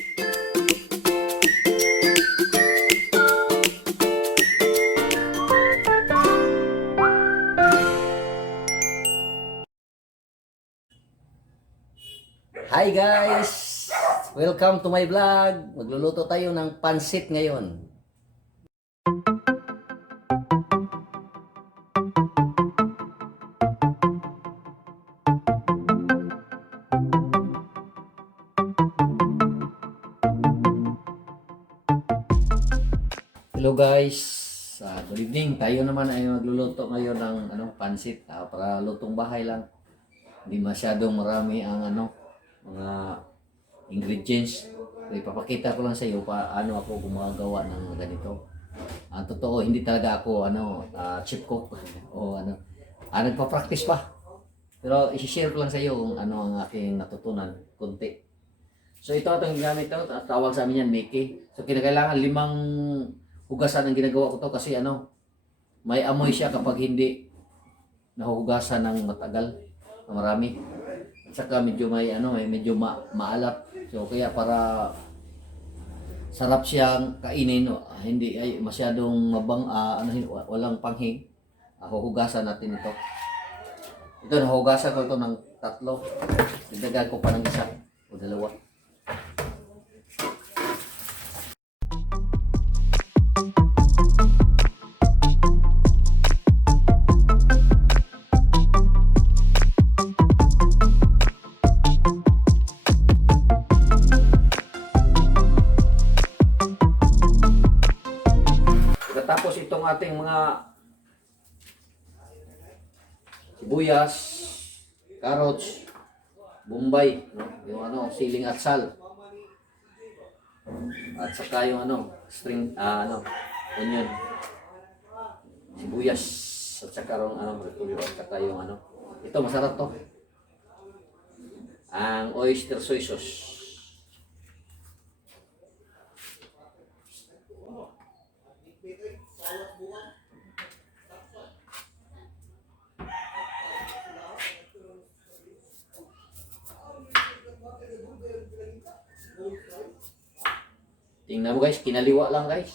Hi guys! Welcome to my vlog. Magluluto tayo ng pansit ngayon. Hello guys! Good evening. Tayo naman ay magluluto ngayon ng pansit. Para lutong bahay lang. Hindi masyadong marami ang mga ingredients. So, ipapakita ko lang sa iyo paano ako gumagawa ng ganito. Ang totoo, hindi talaga ako chef cook o nagpa-practice pa. Pero i-share ko lang sa iyo kung ano ang aking natutunan, konti. So ito itong ginamit ko, tawag sa amin yan Mickey. So kinakailangan 5 hugasan ang ginagawa ko to kasi may amoy siya kapag hindi nahuhugasan ng matagal, na marami. At saka medyo medyo maalat. So kaya para sarap siyang kainin, hindi ay masyadong walang panghig. Huhugasan natin ito. Ito nahugasan ko ito ng 3. Dagdagan ko pa ng 1 o 2. Tapos itong ating mga sibuyas, carrots, bombay, yung siling at sal. At saka yung string onion, sibuyas, at saka repolyo, at saka yung ito masarap to. Ang oyster soy sauce. Tingnan mo guys, kinaliwa lang guys.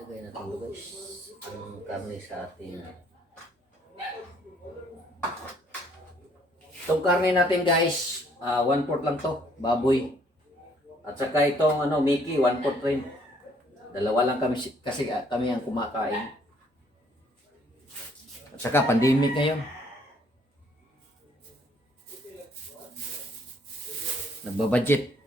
Lagay natin guys ang karne sa ating. Itong karne natin guys, 1/4 lang to, baboy. At saka itong Mickey, 1/4 rin. Dalawa lang kami kasi kami ang kumakain. At saka pandemic ngayon. Nagbabudget.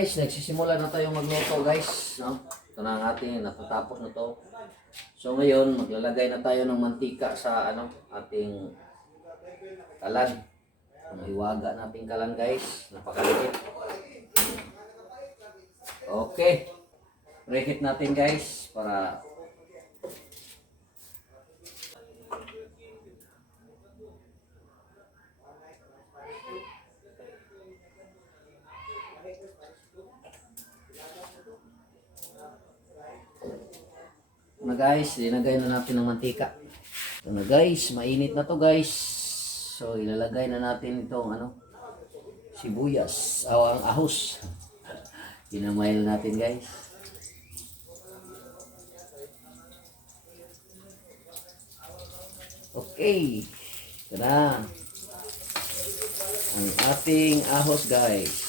Guys, nagsisimula na tayong magluto guys, no? ito na ang ating natatapos na to. So ngayon, maglalagay na tayo ng mantika sa ating kalan. Ang hiwaga nating kalan guys, napakaliit. Okay. Preheat natin guys para na guys, linagay na natin ng mantika. Ito na guys, mainit na to guys. So ilalagay na natin itong sibuyas, ang ahos. Ginamail natin guys. Okay. Ito na. Ang ating ahos guys.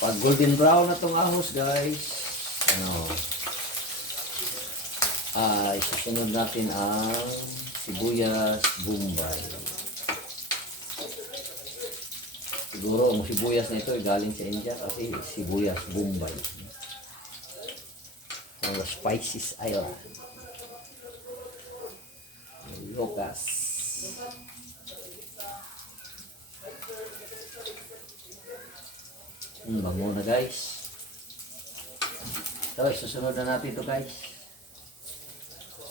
Pag golden brown na tong ahos guys, isusunod natin ang sibuyas bombay. Siguro ang sibuyas na ito ay galing sa India kasi sibuyas bombay. Or Spices Island. Lucas. Bango na guys. Ito, susunod na natin ito guys.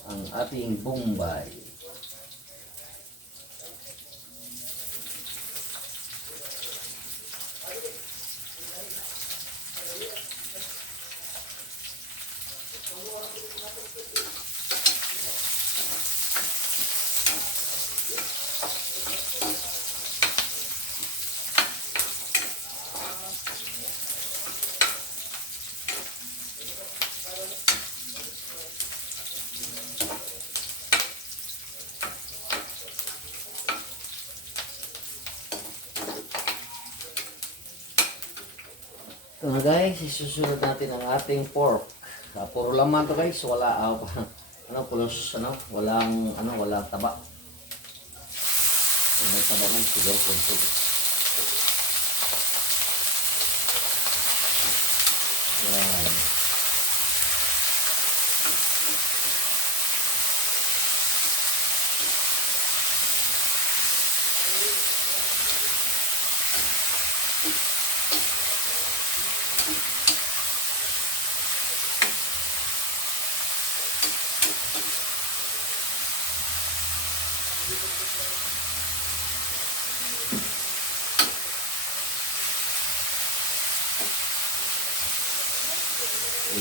Ang ating bombay. Ito na guys, isusunod natin ang ating pork. Puro laman to guys, wala walang taba. May taba man siguro konti. Yan.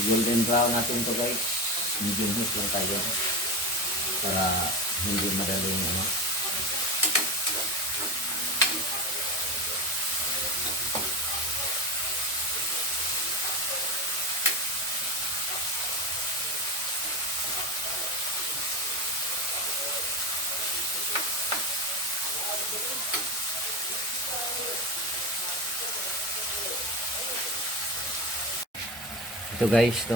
Golden brown natin to guys. Medium heat lang tayo para hindi madaling Ito guys,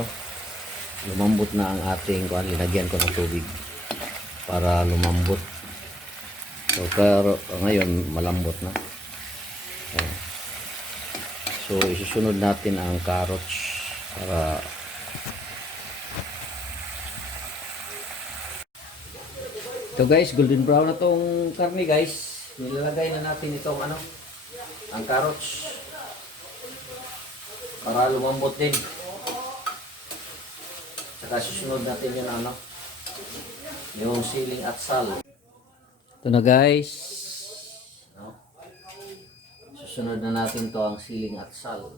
lumambot na ang ating linagyan ko ng tubig para lumambot. So ngayon malambot na. So isusunod natin ang carrots para ito guys, golden brown na tong karne guys. Nilalagay na natin itong ang carrots para lumambot din. Saka susunod natin yung siling at sal. Ito na guys. Susunod na natin to ang siling at sal.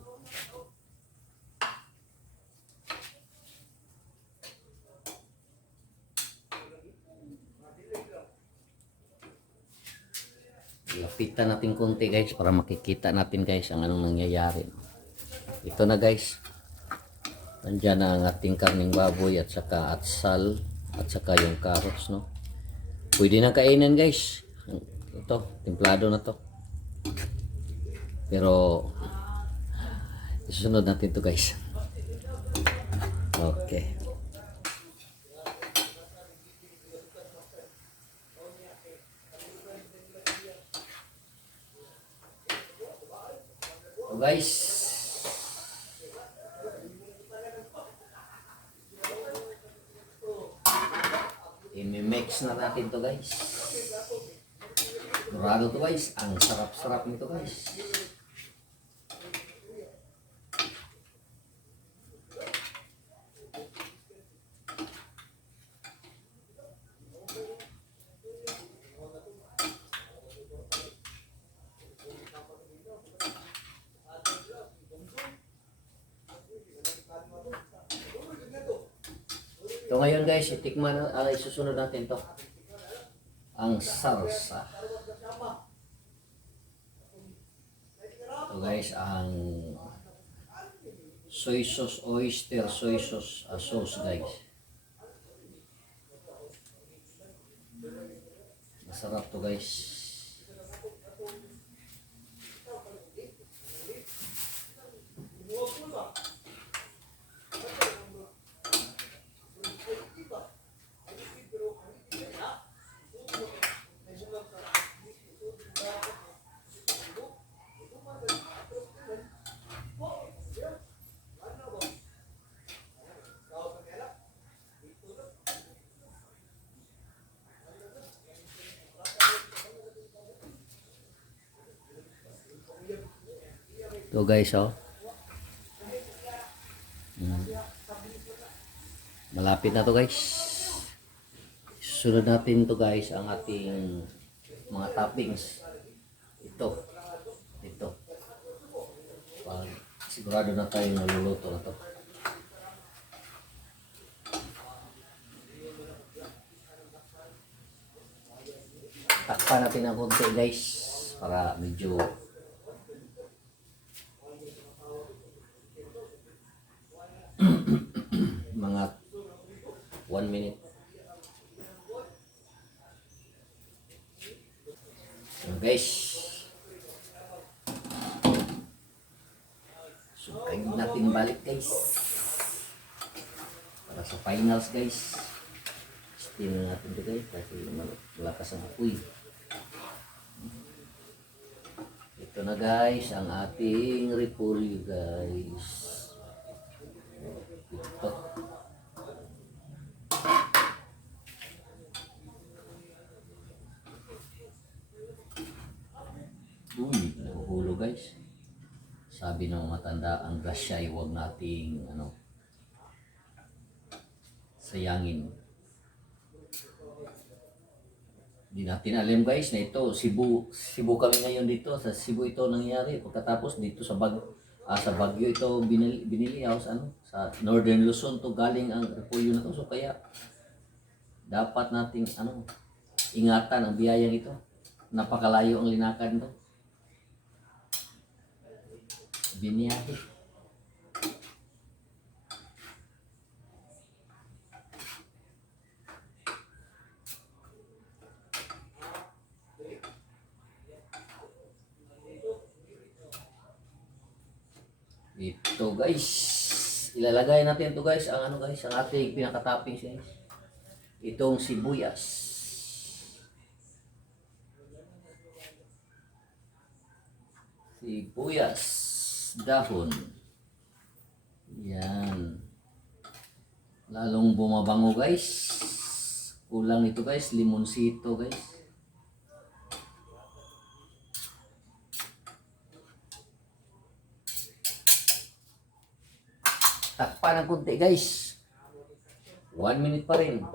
Lapitan natin konti guys para makikita natin guys ang anong nangyayari. Ito na guys. Nandiyan na ang ating karning baboy at saka atsal at saka yung carrots Pwede na kainin guys. Ito, templado na to. Pero susunod natin to guys. Okay. So guys, i-mix na natin to guys. Sigurado to guys, ang sarap-sarap nito guys. So ngayon guys, itikman isusunod natin to. Ang salsa. So guys, ang soy sauce, oyster soy sauce, sauce guys. Masarap to guys. To guys, oh. Malapit na to guys. Susunod natin to guys ang ating mga toppings. Ito. Sigurado na tayo naluluto na to. Takpan natin ang konti guys para medyo mga 1 minute. So guys, so kayo natin balik guys para sa finals guys. Steam natin ito guys kasi malakas ang apoy. Ito na guys ang ating repolyo guys. Ito. Nahuhulog guys. Sabi ng matanda, ang grasya ay huwag nating sayangin. Hindi natin alam guys na ito, Cebu kami ngayon dito, sa Cebu ito nangyari. Pagkatapos dito sa Baguio ito binili sa Northern Luzon to galing ang repolyo na to. So kaya dapat nating ingatan ang biyayang ito. Napakalayo ang linakad nito. Biniyahe. Ito guys, ilalagay natin ito guys ang ang ating pinaka-toppings guys. Itong sibuyas. Dahon. Yan. Lalong bumabango guys. Kulang ito guys, limonsito guys. Takpan ng kunti guys. 1 minute pa rin.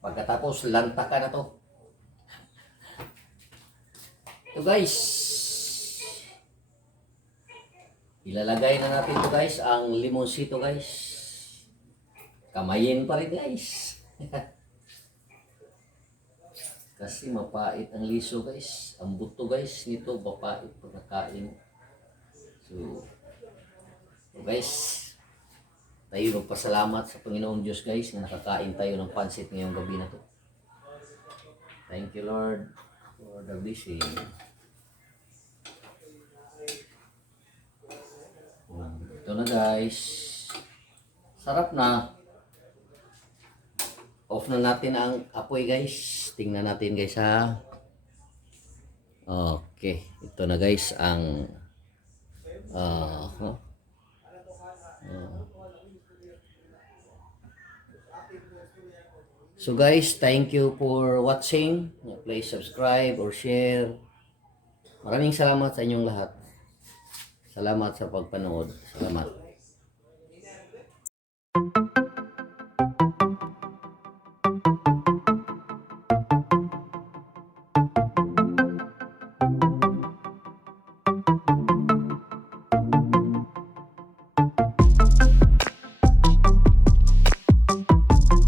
Pagkatapos lantakan na to. Ito guys. Ilalagay na natin ito guys ang limonsito guys. Kamayin pa rin guys. Kasi mapait ang liso guys. Ang buto guys nito mapait pag nakain. So guys, tayo magpasalamat sa Panginoong Diyos guys na nakakain tayo ng pansit ngayong gabi na to. Thank you Lord for the blessing. Ito na guys. Sarap na. Off na natin ang apoy guys. Tingnan natin guys ha. Okay. Ito na guys ang Huh? So guys, thank you for watching. Please subscribe or share. Maraming salamat sa inyong lahat. Salamat sa pagpanood. Salamat.